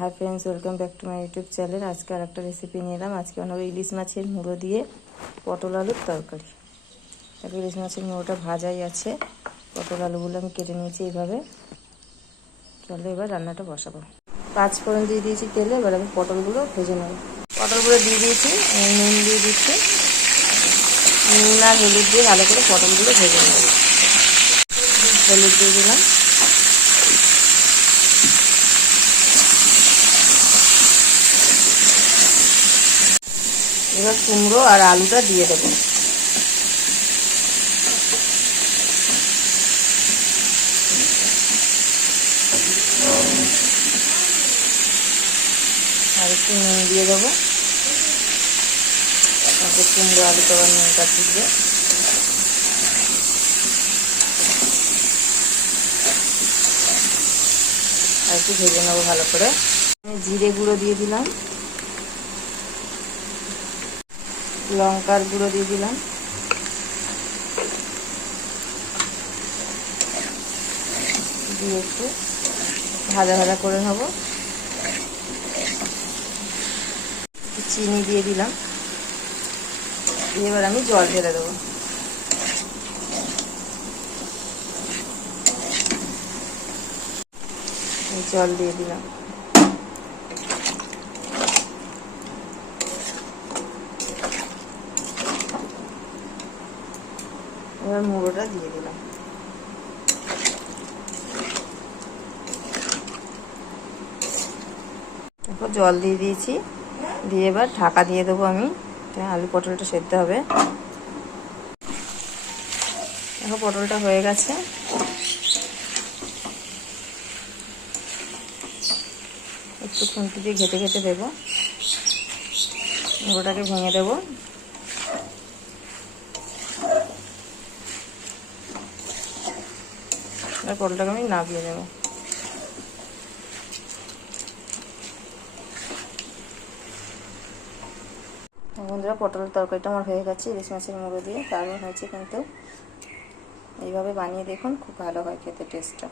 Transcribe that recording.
Hi friends, welcome back to my YouTube channel. आज के आरेकटा recipe निये एलाम। आज के बानाबो इलिश माछेर मुड़ो दिए पटल आलुर तरकारी। तारপর इलिश माछेर मुड़ोटा भाजाई आछे, पटल आलुगुलो आमि केटे निয়েছি এইভাবে। চলো এবার রান্নাটা বসাবো। 5 ফোড়ন দিয়ে দিয়েছি তেলে। এবার আমি পটলগুলো ভেজে নেব। পটলগুলো দিয়ে দিয়েছি, নুন দিয়ে দিচ্ছি। নুন আর হলুদ দিয়ে ভালো করে পটলগুলো ভেজে নেব। হলুদ দিয়ে দিলাম। এবার কুমড়ো আর আলুটা দিয়ে দেবো। আর একটু নুন দিয়ে দেবো, তারপর কুমড়ো আলুটা আবার নুনটা দিবে। আর একটু ভেজে নেবো ভালো করে। জিরে গুঁড়ো দিয়ে দিলাম, লঙ্কার গুঁড়ো দিয়ে দিলাম, দিয়ে একটু ভাজা ভাজা করে নেব। চিনি দিয়ে দিলাম, দিয়ে এবার আমি জল ঢেলে দেবো। জল দিয়ে দিলাম। এবার মুড়োটা দিয়ে দিলাম। তারপর জল দিয়ে দিয়েছি, দিয়ে এবার ঢাকা দিয়ে দেবো আমি। আলু পটলটা সেদ্ধ হবে। দেখো পটলটা হয়ে গেছে। একটু খুন্তি দিয়ে ঘেটে ঘেটে দেবো। মুড়োটাকে ভেঙে দেবো। আর পটলটাকে আমি নামিয়ে নেব। বন্ধুরা, পটলের তরকারিটা আমার হয়ে গেছে ইলিশ মাছের মুড়ো দিয়ে। দারুণ হয়েছে কিন্তু। এইভাবে বানিয়ে দেখুন, খুব ভালো হয় খেতে, টেস্টটা।